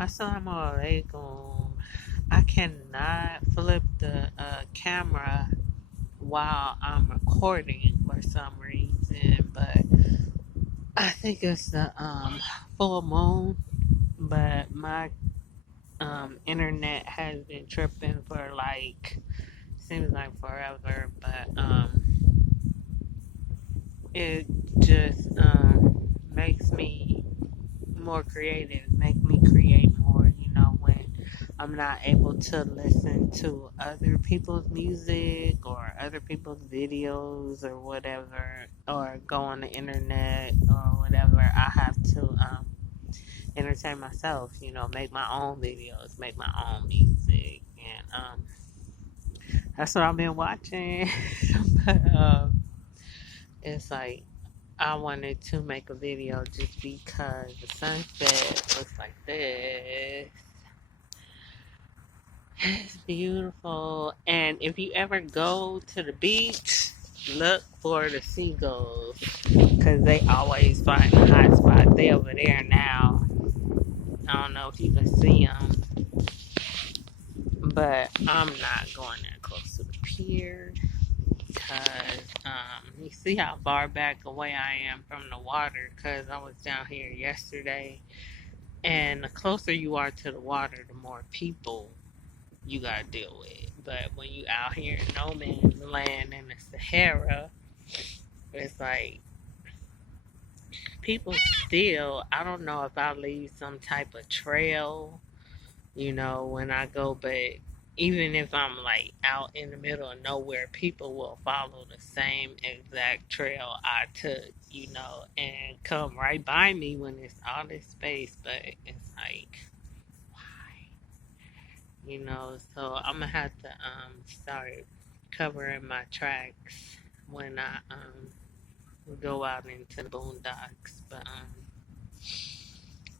Assalamu alaikum. I cannot flip the camera while I'm recording for some reason, but I think it's the full moon. But my internet has been tripping for seems like forever, but it just makes me more creative, make me create more, when I'm not able to listen to other people's music or other people's videos or whatever, or go on the internet or whatever. I have to entertain myself, make my own videos, make my own music, and that's what I've been watching. but it's like I wanted to make a video just because the sunset looks like this. It's beautiful. And if you ever go to the beach, look for the seagulls because they always find a hot spot. They over there now. I don't know if you can see them, but I'm not going that close to the pier because you see how far back away I am from the water because I was down here yesterday. And the closer you are to the water, the more people you gotta deal with. But when you out here in no man's land in the Sahara, it's like people still. I don't know if I leave some type of trail, when I go, but even if I'm like out in the middle of nowhere, people will follow the same exact trail I took, and come right by me when it's all this space. But it's like, so I'm gonna have to start covering my tracks when I go out into the boondocks. But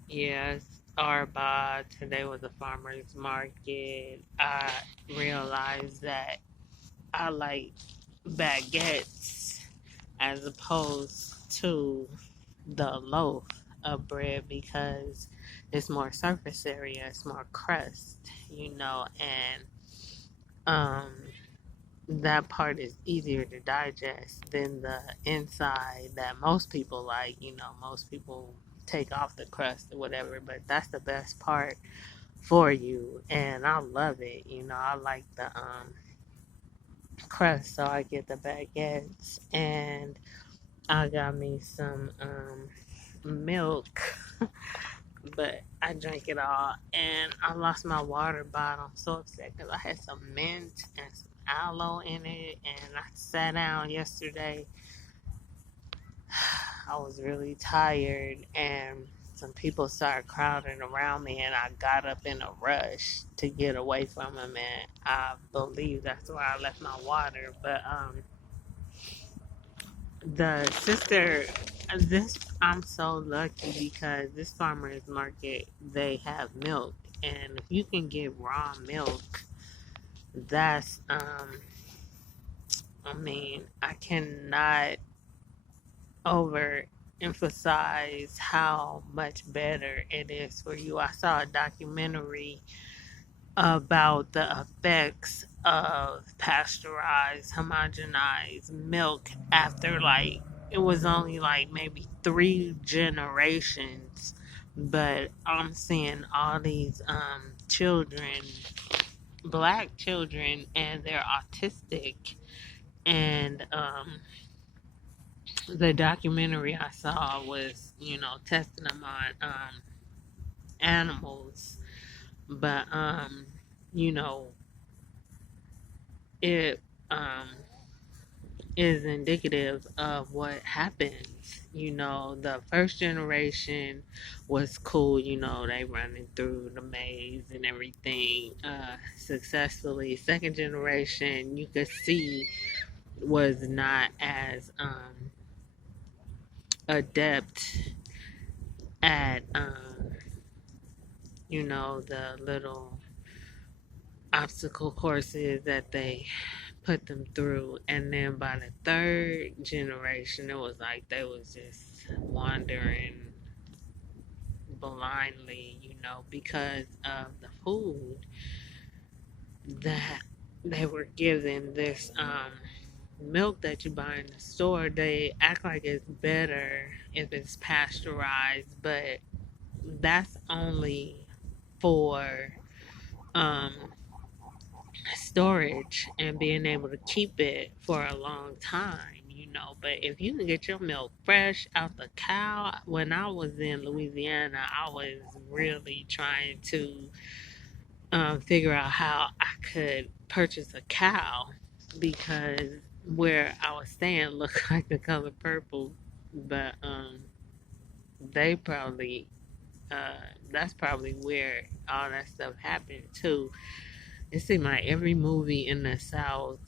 yeah, it's Arba. Today was a farmer's market. I realized that I like baguettes as opposed to the loaf of bread because it's more surface area, it's more crust, and um, that part is easier to digest than the inside that most people like. Most people take off the crust or whatever, but that's the best part for you, and I love it. I like the crust, so I get the baguettes, and I got me some milk, but I drank it all, and I lost my water bottle. I'm so upset because I had some mint and some aloe in it, and I sat down yesterday. I was really tired, and some people started crowding around me, and I got up in a rush to get away from them, and I believe that's where I left my water. But the sister, this I'm so lucky because this farmer's market, they have milk, and if you can get raw milk, that's I mean, I cannot overemphasize how much better it is for you. I saw a documentary about the effects of pasteurized, homogenized milk after it was only like maybe 3 generations. But I'm seeing all these children, black children, and they're autistic. And the documentary I saw was, testing them on animals. But you know, it is indicative of what happens. The first generation was cool, they running through the maze and everything successfully. Second generation, you could see, was not as adept at, the little obstacle courses that they put them through. And then by the third generation, it was like they was just wandering blindly, because of the food that they were given. This milk that you buy in the store, they act like it's better if it's pasteurized, but that's only for um, storage and being able to keep it for a long time. But if you can get your milk fresh out the cow, when I was in Louisiana, I was really trying to figure out how I could purchase a cow because where I was staying looked like the color purple, but they probably that's probably where all that stuff happened too. It seemed like every movie in the South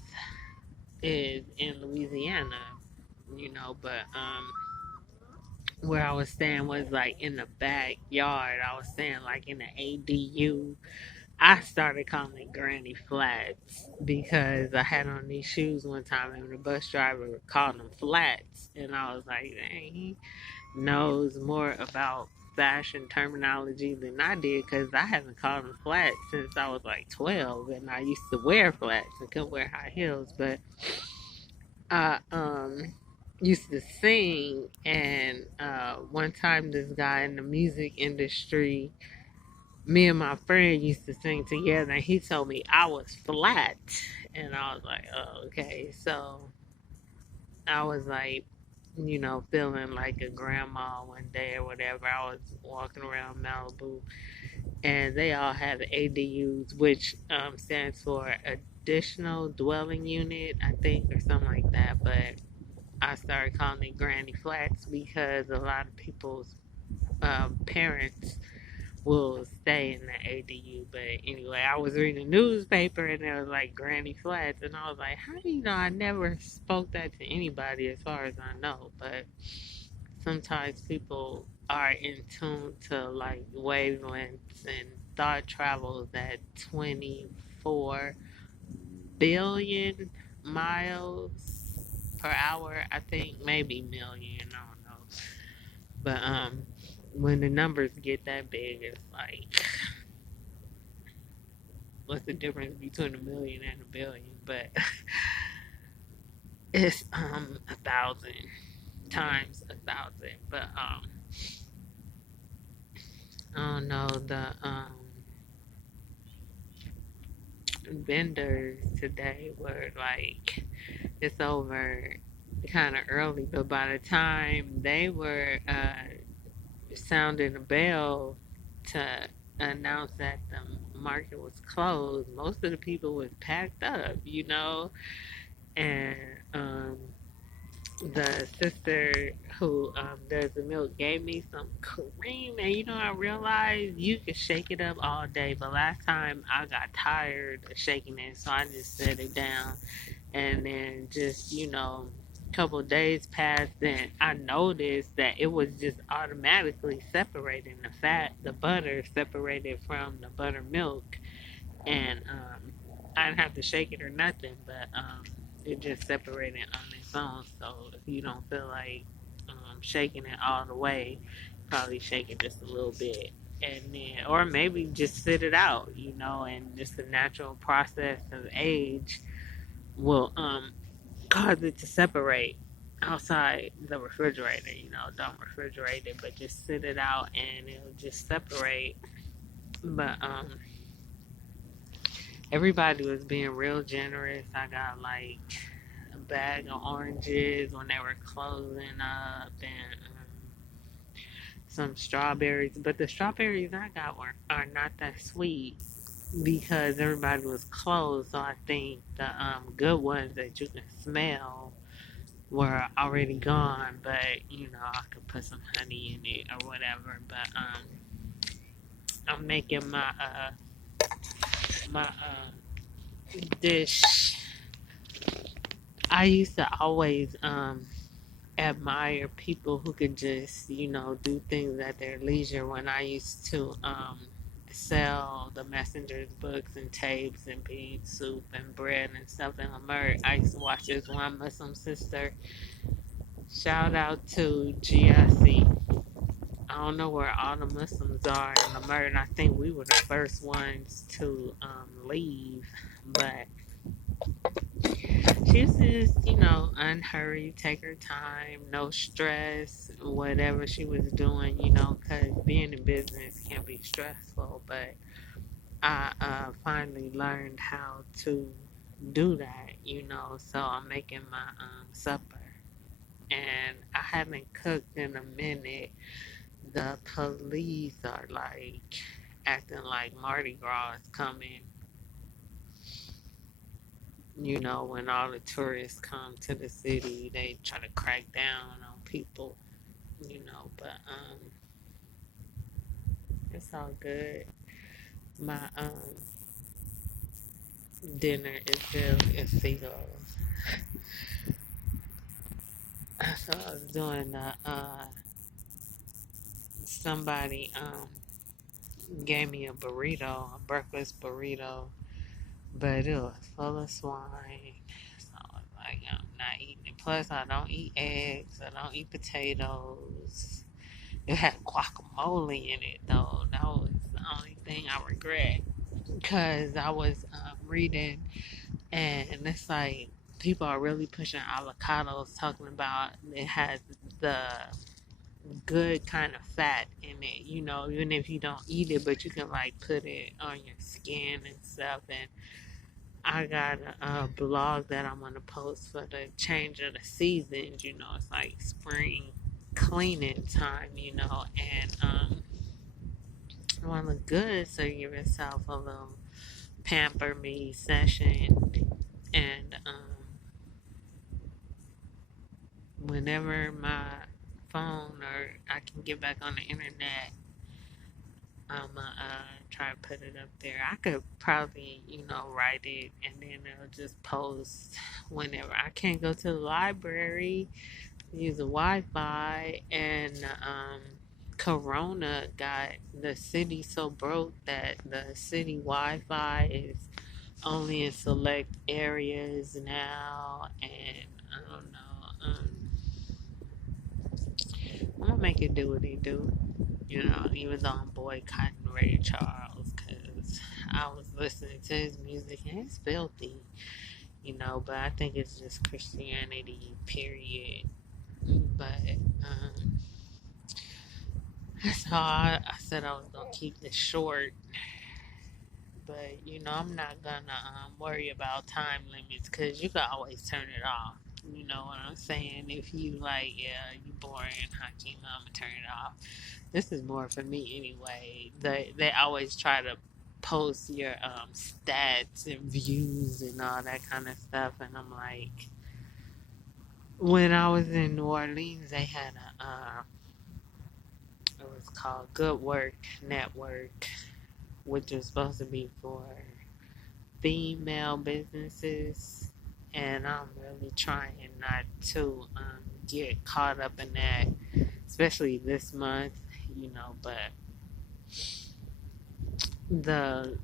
is in Louisiana, but where I was staying was like in the backyard. I was staying like in the ADU. I started calling it Granny Flats because I had on these shoes one time and the bus driver called them flats. And I was like, dang, he knows more about fashion terminology than I did because I haven't called them flats since I was like 12 and I used to wear flats and couldn't wear high heels. But I used to sing, and one time this guy in the music industry, me and my friend used to sing together, and he told me I was flat, and I was like, oh, okay. So I was like, feeling like a grandma one day or whatever. I was walking around Malibu, and they all have ADUs, which stands for additional dwelling unit, I think, or something like that. But I started calling it Granny Flats because a lot of people's parents will stay in the ADU. But anyway, I was reading a newspaper and it was like Granny Flats, and I was like, how do you know? I never spoke that to anybody as far as I know. But sometimes people are in tune to like wavelengths and thought travels at 24 billion miles per hour, I think, maybe million, I don't know. But when the numbers get that big, it's like, what's the difference between a million and a billion? But it's 1,000 times 1,000. But I don't know, the vendors today were like, it's over kind of early, but by the time they were sounding a bell to announce that the market was closed, most of the people was packed up. And the sister who does the milk gave me some cream, and I realized you could shake it up all day, but last time I got tired of shaking it, so I just set it down. And then just a couple of days passed, and I noticed that it was just automatically separating the butter separated from the buttermilk, and I didn't have to shake it or nothing, but it just separated on its own. So if you don't feel like shaking it all the way, probably shake it just a little bit, and then, or maybe just sit it out, and just the natural process of age will cause it to separate outside the refrigerator. Don't refrigerate it, but just sit it out and it'll just separate. But everybody was being real generous. I got like a bag of oranges when they were closing up, and some strawberries. But the strawberries I got are not that sweet because everybody was closed. So I think the good ones that you can smell were already gone. But I could put some honey in it or whatever. But I'm making my dish. I used to always admire people who could just do things at their leisure. When I used to sell the messenger's books and tapes and bean soup and bread and stuff in Lamert, I used to watch this one Muslim sister. Shout out to Giassi. I don't know where all the Muslims are in the murder. I think we were the first ones to leave, but she was just, unhurried, take her time, no stress, whatever she was doing, because being in business can be stressful. But I finally learned how to do that, so I'm making my supper. And I haven't cooked in a minute. The police are like acting like Mardi Gras is coming, when all the tourists come to the city, they try to crack down on people, but it's all good. My dinner is filled with seagulls. So I was doing somebody gave me a burrito, a breakfast burrito, but it was full of swine. So I was like, I'm not eating it. Plus, I don't eat eggs. I don't eat potatoes. It had guacamole in it, though. That was the only thing I regret. Because I was reading, and it's like people are really pushing avocados, talking about it has the good kind of fat in it, even if you don't eat it, but you can like put it on your skin and stuff. And I got a blog that I'm gonna post for the change of the seasons. It's like spring cleaning time. And I want to look good, so give yourself a little pamper me session. And whenever my phone or I can get back on the internet, I'm gonna try to put it up there. I could probably, write it and then it'll just post whenever. I can't go to the library, use the Wi-Fi, and Corona got the city so broke that the city Wi-Fi is only in select areas now, and I don't know. I'm gonna make it do what it do. Even though I'm boycotting Ray Charles because I was listening to his music and it's filthy, but I think it's just Christianity, period. But so I said I was gonna keep this short, but I'm not gonna worry about time limits because you can always turn it off. You know what I'm saying? If you like, yeah, you boring, Hakeem, I'm gonna turn it off. This is more for me anyway. They always try to post your stats and views and all that kind of stuff, and I'm like, when I was in New Orleans, they had it was called Good Work Network, which was supposed to be for female businesses, and I'm really trying not to get caught up in that, especially this month, but the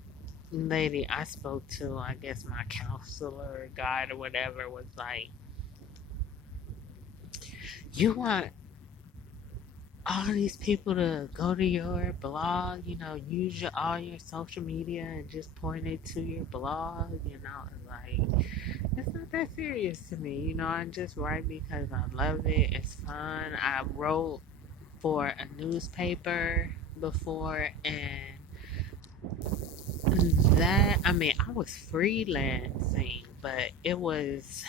lady I spoke to, I guess my counselor or guide or whatever, was like, you want all these people to go to your blog, use all your social media and just point it to your blog, like, it's not that serious to me, I just write because I love it, it's fun. I wrote for a newspaper before, and I was freelancing, but it was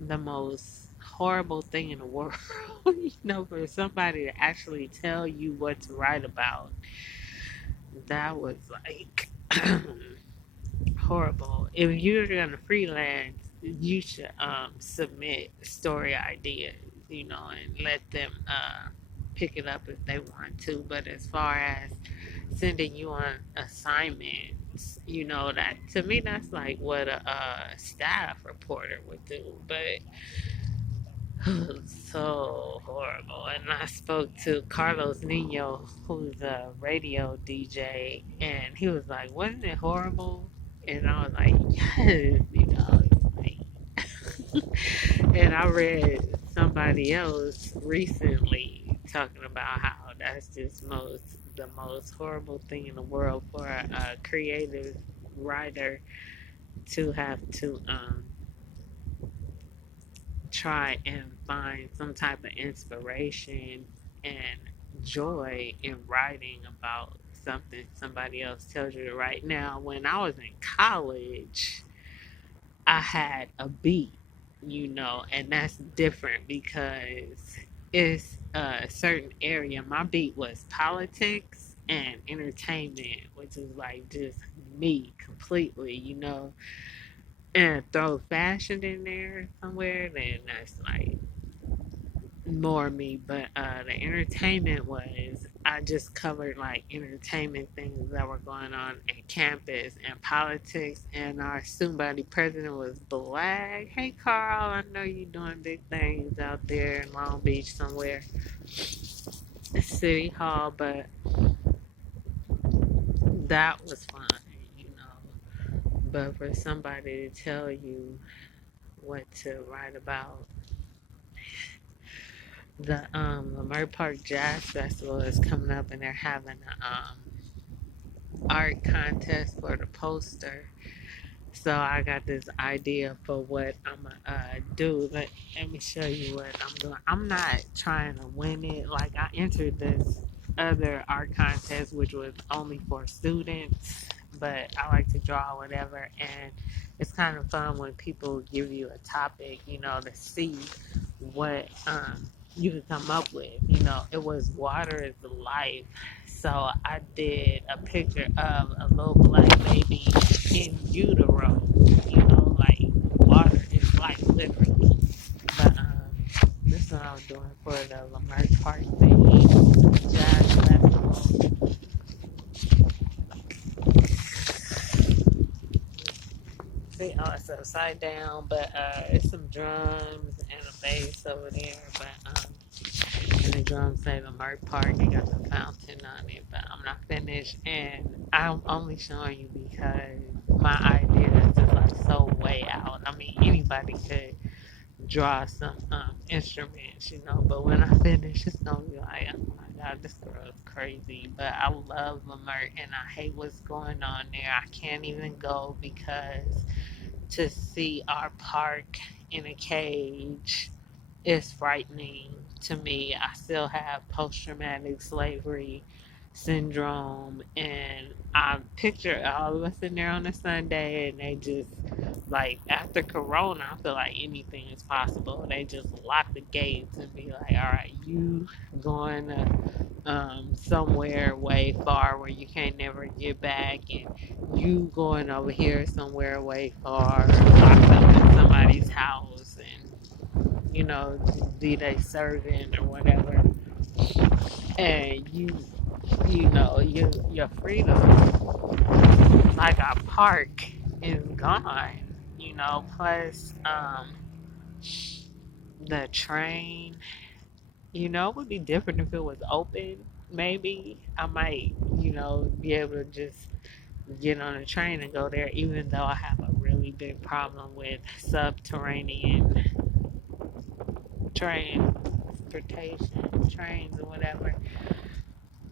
the most horrible thing in the world, for somebody to actually tell you what to write about. That was like horrible. If you're gonna freelance, you should submit story ideas, and let them pick it up if they want to. But as far as sending you on assignments, that to me that's like what a staff reporter would do. But so horrible. And I spoke to Carlos Nino, who's a radio DJ, and he was like, "Wasn't it horrible?" And I was like, "Yes," like, and I read somebody else recently talking about how that's just the most horrible thing in the world for a creative writer to have to try and find some type of inspiration and joy in writing about something somebody else tells you to write. Now, when I was in college, I had a beat, and that's different because it's a certain area. My beat was politics and entertainment, which is like just me completely, and throw fashion in there somewhere, then that's like more me. But the entertainment was, I just covered like entertainment things that were going on in campus and politics. And our student body president was black. Hey, Carl, I know you're doing big things out there in Long Beach somewhere, City Hall. But that was fun, you know. But for somebody to tell you what to write about, the Leimert Park Jazz Festival is coming up, and they're having a art contest for the poster. So I got this idea for what I'm gonna do. Let me show you what I'm doing. I'm not trying to win it. Like, I entered this other art contest, which was only for students, but I like to draw whatever. And it's kind of fun when people give you a topic, to see what you could come up with. It was water is life. So I did a picture of a little black baby in utero. Like, water is life, literally. But this is what I was doing for the Leimert Park thing, Jazz Festival. See, oh, it's upside down, but it's some drums and a bass over there. But and the drums say Leimert Park. It got the fountain on it, but I'm not finished. And I'm only showing you because my idea is just like so way out. I mean, anybody could draw some instruments, but when I finish, it's gonna be like, oh my god, this girl is crazy. But I love Leimert, and I hate what's going on there. I can't even go because to see our park in a cage is frightening to me. I still have post traumatic slavery syndrome, and I picture all of us in there on a Sunday, and they just, like, after Corona, I feel like anything is possible. They just lock the gates and be like, all right, you going to somewhere way far where you can't never get back, and you going over here somewhere way far, locked up in somebody's house, and be they servant or whatever, and your freedom, like our park, is gone. Plus the train. It would be different if it was open. Maybe I might, be able to just get on a train and go there, even though I have a really big problem with subterranean transportation, trains or whatever.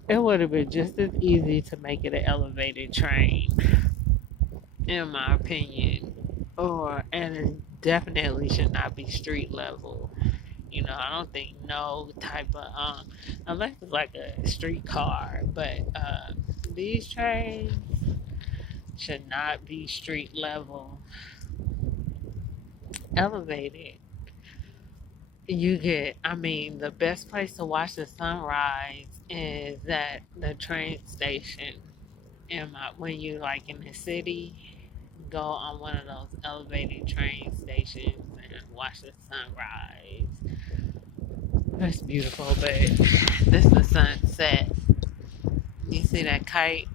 It would have been just as easy to make it an elevated train, in my opinion. And it definitely should not be street level. I don't think no type of unless it's like a streetcar, but these trains should not be street level, elevated. I mean, the best place to watch the sunrise is at the train station. When you like in the city, go on one of those elevated train stations and watch the sunrise. That's beautiful, but this is the sunset. You see that kite?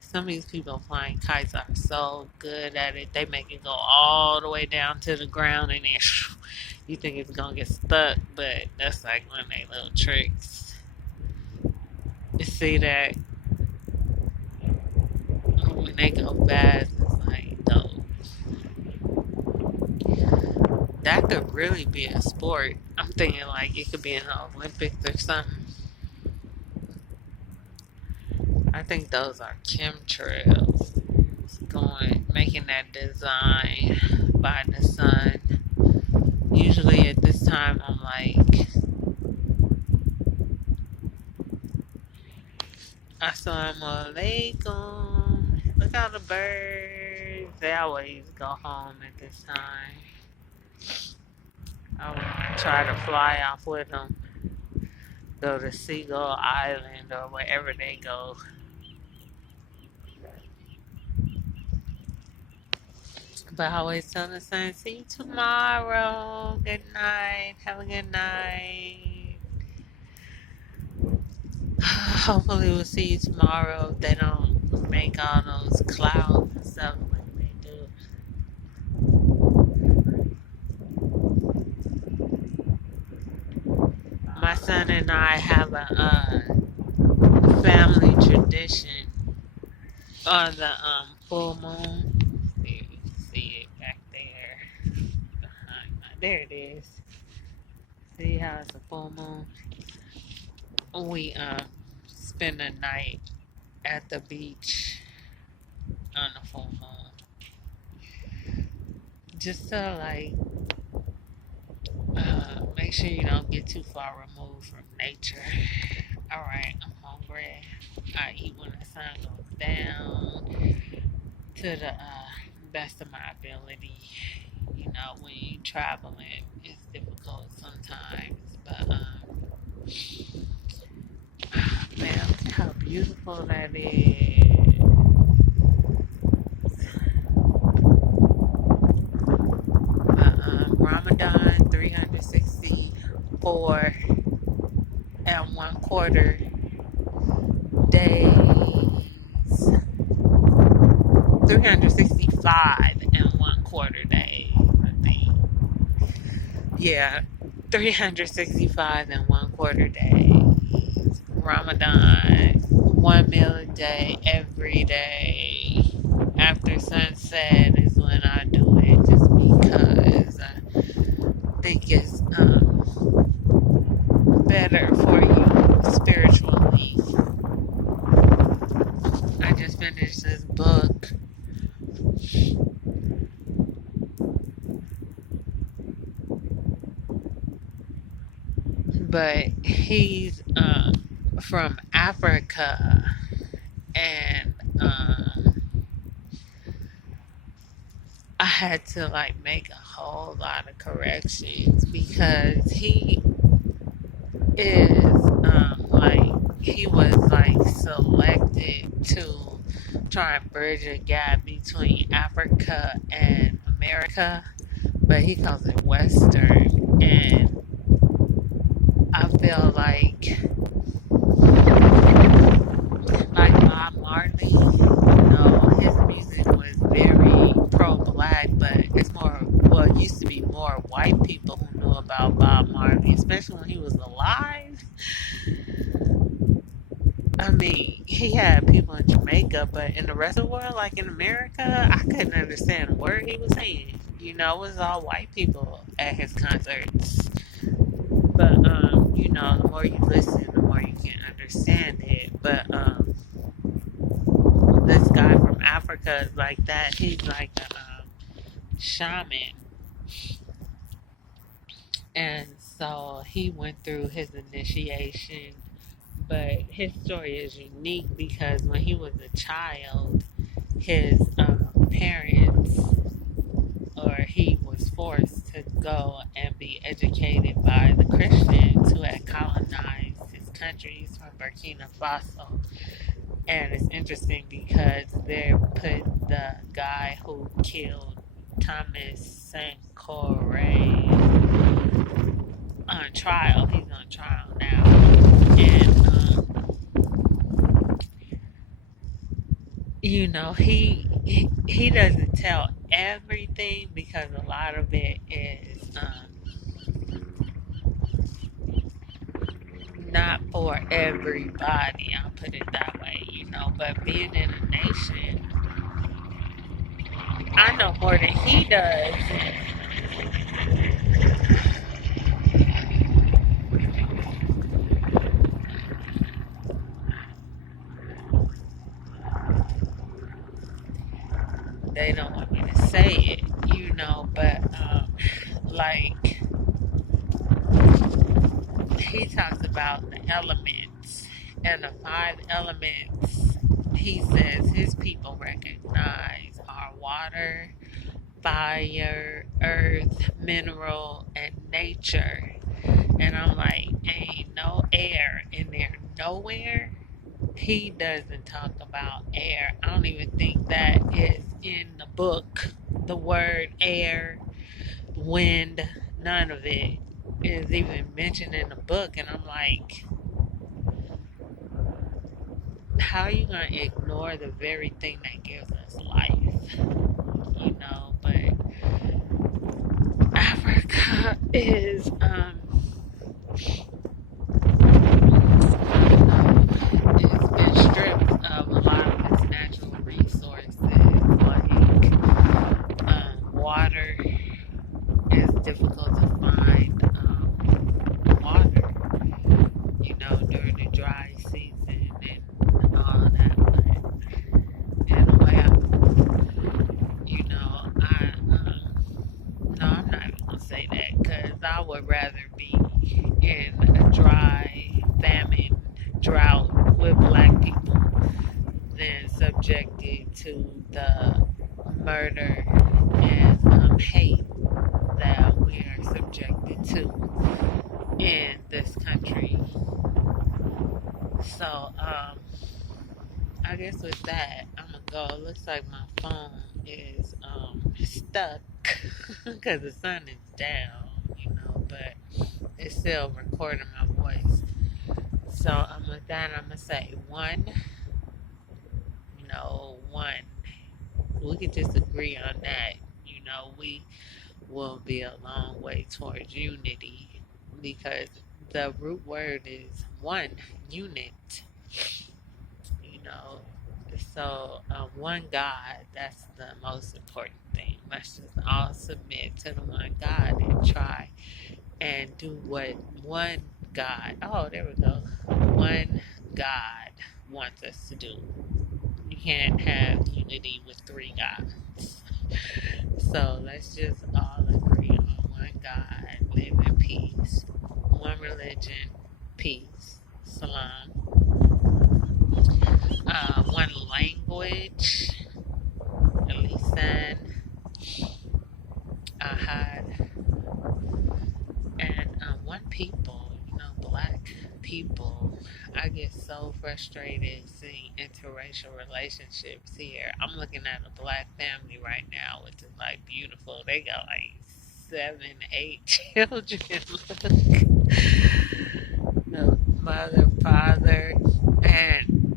Some of these people flying kites are so good at it. They make it go all the way down to the ground, and then you think it's gonna get stuck, but that's like one of their little tricks. You see that when they go fast, it's like dope. That could really be a sport. I'm thinking like it could be in the Olympics or something. I think those are chemtrails. It's making that design by the sun. Usually at this time, I'm like, Assalamu alaikum. Look how the birds, they always go home at this time. I would try to fly off with them, go to Seagull Island or wherever they go. But I always tell the son, see you tomorrow. Good night. Have a good night. Hopefully we'll see you tomorrow if they don't make all those clouds and stuff like they do. My son and I have a family tradition on the full moon. See, you can see it back there. There it is. See how it's a full moon? We spend the night at the beach on the full moon. Just to like make sure you don't get too far removed from nature. Alright, I'm hungry. I eat when the sun goes down to the best of my ability. You know, when you're traveling, it's difficult sometimes, but man, look how beautiful that is. Ramadan 364 and 1/4 days. 365 and 1/4 days, I think. Yeah, 365 and 1/4 days. Ramadan, one meal a day, every day. After sunset is when I do it, just because I think it's better for you spiritually. I just finished this book. But he's from Africa, and I had to like make a whole lot of corrections because he is like he was like selected to try and bridge a gap between Africa and America, but he calls it Western, and I feel like Bob Marley, his music was very pro-black, but it's more, well, it used to be more white people who knew about Bob Marley, especially when he was alive. I mean, he had people in Jamaica, but in the rest of the world, like in America, I couldn't understand a word he was saying. It was all white people at his concerts. But, the more you listen, the more you can understand it. But, this guy from Africa is like that. He's like a shaman. And so he went through his initiation. But his story is unique because when he was a child, his parents, or he was forced to go and be educated by the Christians who had colonized his countries from Burkina Faso. And it's interesting because they put the guy who killed Thomas Sankara on trial. He's on trial now. And, he doesn't tell everything because a lot of it is not for everybody, I'll put it that way, but being in a nation, I know more than he does. they don't want me to say it, but like he talks about the elements and the five elements he says his people recognize are water, fire, earth, mineral, and nature. And I'm like, ain't no air in there nowhere. He doesn't talk about air. I don't even think that is in the book. The word air, wind, none of it is even mentioned in the book. And I'm like, how are you going to ignore the very thing that gives us life? But Africa is, it's been stripped of a lot of its natural resources, like water is difficult to find water, during the dry season and all that. But in a way, no, I'm not even gonna say that because I would rather be in a dry famine, drought with black people than subjected to the murder and hate that we are subjected to in this country. So, I guess with that, I'm gonna go. It looks like my phone is stuck because the sun is down, but it's still recording my voice. So, with that, I'm gonna say one. We could just agree on that. We will be a long way towards unity because the root word is one, unit, you know. So, one God, that's the most important thing. Let's just all submit to the one God and try and do what one God, oh, there we go, one God wants us to do. You can't have unity with three gods. So let's just all agree on one God, live in peace, one religion, peace, salam, one language, lisan, ahad, and one people, black people. I get so frustrated seeing interracial relationships here. I'm looking at a black family right now, which is like beautiful. They got like 7, 8 children. The mother, father, and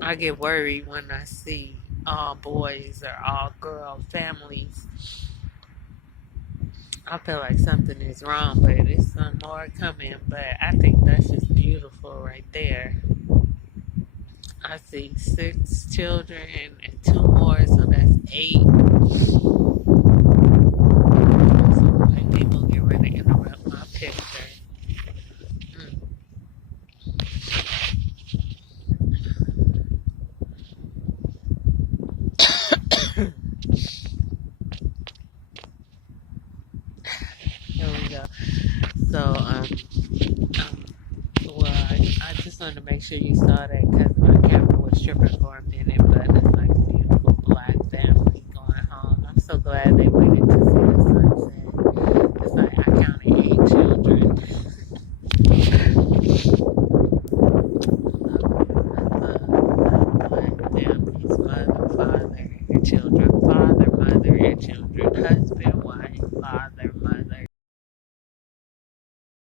I get worried when I see all boys or all girl families. I feel like something is wrong, but there's some more coming. But I think that's just beautiful right there. I see 6 children and 2 more, so that's 8. So like people get ready to interrupt my picture. Here we go. So well, I just wanted to make sure you saw that because my camera was tripping for a minute, but it's like a beautiful black family going home. I'm so glad they waited to see the sunset. It's like I counted 8 children. Black families, mother, father, your children, father, mother, your children, husband, wife, father, mother.